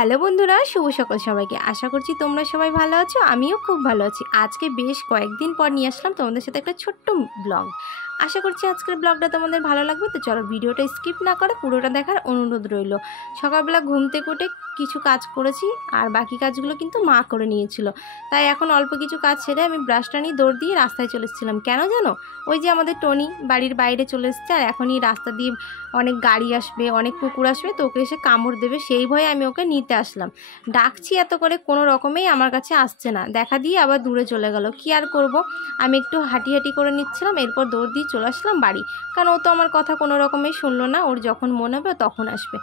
Hello বন্ধুরা, শুভ সকাল সবাইকে। আশা করছি তোমরা সবাই ভালো আছো, আমিও খুব ভালো আছি। আজকে বেশ কয়েকদিন পর নিয়ে আসলাম তোমাদের সাথে একটা ছোট্ট ব্লগ। আশা করছি আজকের ব্লগটা তোমাদের ভালো লাগবে। তো চলো ভিডিওটা স্কিপ না করে পুরোটা দেখার অনুরোধ রইল। সকালবেলা ঘুম থেকে উঠে কিছু কাজ করেছি, আর বাকি কাজগুলো কিন্তু মা করে নিয়েছিল। তাই এখন অল্প কিছু কাজ ছেড়ে আমি ব্রাশটা নিয়ে দৌড় দিয়ে রাস্তায় চলে এসেছিলাম। কেন জানো? ওই যে আমাদের টনি বাড়ির বাইরে চলে এসছে, আর এখনই রাস্তা দিয়ে অনেক গাড়ি আসবে, অনেক কুকুর আসবে, তো ওকে এসে কামড় দেবে, সেই ভয়ে আমি ওকে নিতে আসলাম। ডাকছি এত করে, কোনো রকমেই আমার কাছে আসছে না, দেখা দিয়ে আবার দূরে চলে গেল। কি আর করব, আমি একটু হাঁটি হাঁটি করে নিচ্ছিলাম, এরপর দৌড় দিয়ে চলে আসলাম বাড়ি। কারণ ও তো আমার কথা কোনো রকমেই শুনলো না, ওর যখন মনে হবে তখন আসবে।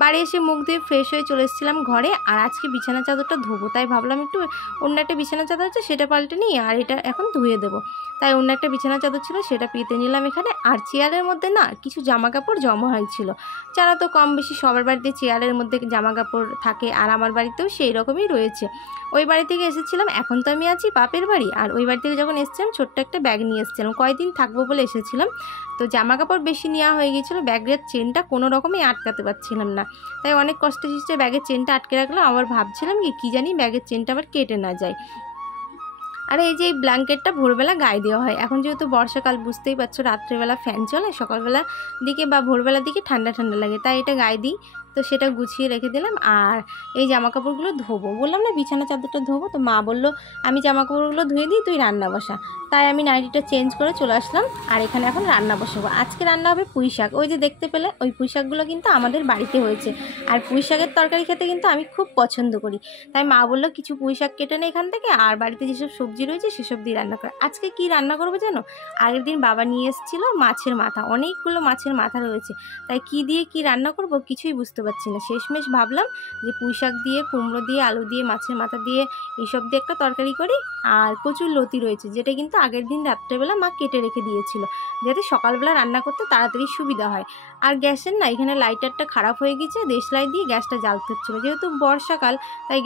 বাড়ি এসে মুখ দিয়ে ফ্রেশ হয়ে চলে এসেছিলাম ঘরে। আর আজকে বিছানা চাদরটা ধোবো, তাই ভাবলাম একটু অন্য একটা বিছানা চাদর আছে সেটা পাল্টে নিই, আর এটা এখন ধুয়ে দেবো। তাই অন্য একটা বিছানা চাদর ছিল, সেটা পেতে নিলাম এখানে। আর চেয়ারের মধ্যে না কিছু জামা কাপড় জমা হয়েছিল। যারা তো কম বেশি সবার বাড়িতে চেয়ারের মধ্যে জামা কাপড় থাকে, আর আমার বাড়িতেও সেই রকমই রয়েছে। ওই বাড়ি থেকে এসেছিলাম, এখন তো আমি আছি বাপের বাড়ি। আর ওই বাড়ি থেকে যখন এসেছিলাম ছোট্ট একটা ব্যাগ নিয়ে এসেছিলাম, কয়েকদিন থাকবো বলে এসেছিলাম। তো জামা কাপড় বেশি নেওয়া হয়ে গিয়েছিলো, ব্যাগের চেনটা কোনো রকমই আটকাতে পারছিলাম না। তাই অনেক কষ্টে সৃষ্টে ব্যাগের চেনটা আটকে রাখলাম। আবার ভাবছিলাম কি জানি ব্যাগের চেনটা আবার কেটে না যায়। আর এই যে এই ব্ল্যাঙ্কেটটা ভোরবেলা গায়ে দেওয়া হয়। এখন যেহেতু বর্ষাকাল, বুঝতেই পারছো, রাত্রেবেলা ফ্যান চলে, সকালবেলা দিকে বা ভোরবেলার দিকে ঠান্ডা ঠান্ডা লাগে, তাই এটা গায়ে দিই। তো সেটা গুছিয়ে রেখে দিলাম। আর এই জামা কাপড়গুলো ধোবো, বললাম না বিছানা চাদরটা ধোবো, তো মা বললো আমি জামা কাপড়গুলো ধুয়ে দিই, তুই রান্না বসা। তাই আমি নাইটিটা চেঞ্জ করে চলে আসলাম, আর এখানে এখন রান্না বসাবো। আজকে রান্না হবে পুঁই শাক। ওই যে দেখতে পেলে, ওই পুঁই শাকগুলো কিন্তু আমাদের বাড়িতে হয়েছে। আর পুঁই শাকের তরকারি খেতে কিন্তু আমি খুব পছন্দ করি। তাই মা বললো কিছু পুঁই শাক কেটে নেই এখান থেকে, আর বাড়িতে যেসব সবজি রয়েছে সেসব দিয়ে রান্না করে। আজকে কি রান্না করবো জানো? আগের দিন বাবা নিয়ে এসেছিলো মাছের মাথা, অনেকগুলো মাছের মাথা রয়েছে। তাই কি দিয়ে কি রান্না করব কিছুই বুঝতে পারছি না। শেষমেশ ভাবলাম যে পুঁই শাক দিয়ে, কুমড়ো দিয়ে, আলু দিয়ে, মাছের মাথা দিয়ে এইসব দিয়ে একটা তরকারি করি। আর কচুর লতি রয়েছে, যেটা কিন্তু আগের দিন রাত্রেবেলা মা কেটে রেখে দিয়েছিল, যাতে সকালবেলা রান্না করতে তাড়াতাড়ি সুবিধা হয়। আর গ্যাসের না এখানে লাইটারটা খারাপ হয়ে গেছে, দেশলাই দিয়ে গ্যাসটা জ্বালতে হচ্ছিলো। যেহেতু বর্ষাকাল, তাই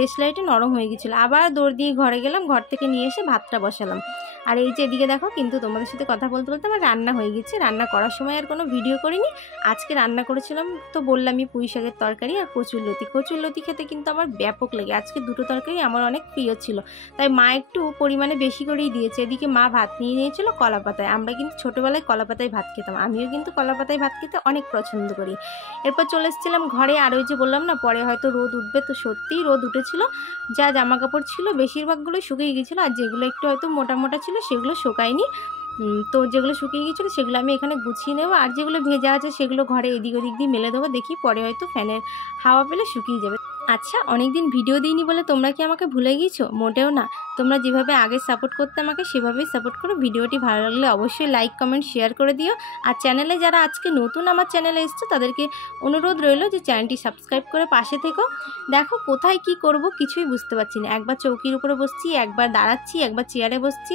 দেশলাইটা নরম হয়ে গেছিলো। আবার দৌড় দিয়ে ঘরে গেলাম, ঘর থেকে নিয়ে এসে ভাতটা বসালাম। আর এই যে এদিকে দেখো, কিন্তু তোমাদের সাথে কথা বলতে বলতে আমার রান্না হয়ে গেছে। রান্না করার সময় আর কোনো ভিডিও করিনি। আজকে রান্না করেছিলাম তো বললামই, পুঁই শাকের তরকারি আর কচুর লতি। কচুর লতি খেতে কিন্তু আমার ব্যাপক লাগে। আজকে দুটো তরকারি আমার অনেক প্রিয় ছিল, তাই মা একটু পরিমাণে বেশি করেই দিয়েছে। এদিকে মা ভাত নিয়ে নিয়েছিল কলা পাতায়। আমরা কিন্তু ছোটোবেলায় কলা পাতায় ভাত খেতাম, আমিও কিন্তু কলা পাতায় ভাত খেতে অনেক পছন্দ করি। এরপর চলে এসেছিলাম ঘরে। আর ওই যে বললাম না পরে হয়তো রোদ উঠবে, তো সত্যিই রোদ উঠেছিল। যা জামা কাপড় ছিল বেশিরভাগগুলোই শুকিয়ে গিয়েছিলো, আর যেগুলো একটু হয়তো মোটা মোটা ছিল সেগুলো শুকায়নি। তো যেগুলো শুকিয়ে গিয়েছিলো সেগুলো আমি এখানে গুছিয়ে নেবো, আর যেগুলো ভেজা আছে সেগুলো ঘরে এদিক ওদিক দিয়ে মেলে দেবো। দেখি পরে হয়তো ফ্যানের হাওয়া পেলে শুকিয়ে যাবে। আচ্ছা, অনেকদিন ভিডিও দিইনি বলে তোমরা কি আমাকে ভুলে গিয়েছো? মোটেও না, তোমরা যেভাবে আগে সাপোর্ট করতে আমাকে, সেভাবেই সাপোর্ট করো। ভিডিওটি ভালো লাগলে অবশ্যই লাইক, কমেন্ট, শেয়ার করে দিও। আর চ্যানেলে যারা আজকে নতুন আমার চ্যানেলে এসছো, তাদেরকে অনুরোধ রইল যে চ্যানেলটি সাবস্ক্রাইব করে পাশে থেকো। দেখো কোথায় কি করব কিছুই বুঝতে পারছি না। একবার চৌকির উপরে বসছি, একবার দাঁড়াচ্ছি, একবার চেয়ারে বসছি।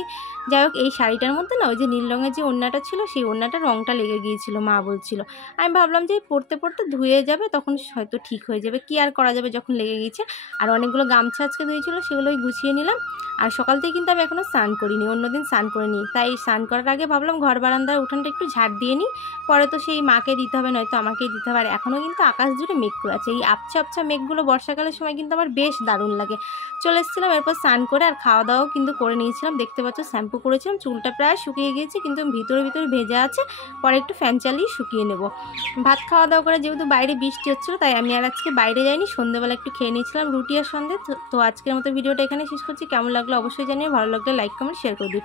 যাই হোক, এই শাড়িটার মধ্যে না ওই যে নীল রঙের যে ওড়নাটা ছিল, সেই ওড়নাটার রঙটা লেগে গিয়েছিল, মা বলছিল। আমি ভাবলাম যে পরতে পরতে ধুয়ে যাবে, তখন হয়তো ঠিক হয়ে যাবে, কি আর করা যাবে যখন লেগে গিয়েছে। আর অনেকগুলো গামছা আজকে ধুয়েছিল, সেগুলোই গুছিয়ে নিলাম। আর সকাল থেকে কিন্তু আমি এখনও স্নান করিনি, অন্যদিন স্নান করে নিই। তাই স্নান করার আগে ভাবলাম ঘর বারান্দার উঠানটা একটু ঝাড় দিয়ে নিই, পরে তো সেই মাকে দিতে হবে, নয়তো আমাকেই দিতে হবে। আর এখনও কিন্তু আকাশ জুড়ে মেঘ করে আছে। এই আবছা আবছা মেঘগুলো বর্ষাকালের সময় কিন্তু আমার বেশ দারুণ লাগে। চলে এসেছিলাম এরপর স্নান করে, আর খাওয়া দাওয়াও কিন্তু করে নিয়েছিলাম। দেখতে পাচ্ছ শ্যাম্পু করেছিলাম, চুলটা প্রায় শুকিয়ে গিয়েছে, কিন্তু ভিতরে ভিতরে ভেজা আছে, পরে একটু ফ্যান চালিয়ে শুকিয়ে নেব। ভাত খাওয়া দাওয়া করে, যেহেতু বাইরে বৃষ্টি হচ্ছিলো, তাই আমি আর আজকে বাইরে যাইনি, সন্ধ্যেবেলা একটু খেয়ে নিয়েছিলাম রুটি আর সন্ধ্যে। তো আজকের মতো ভিডিওটা এখানে শেষ করছি। কেমন লাগলো অবশ্যই জানিয়ে, ভালো লাগলে লাইক, কমেন্ট, শেয়ার করে দিও।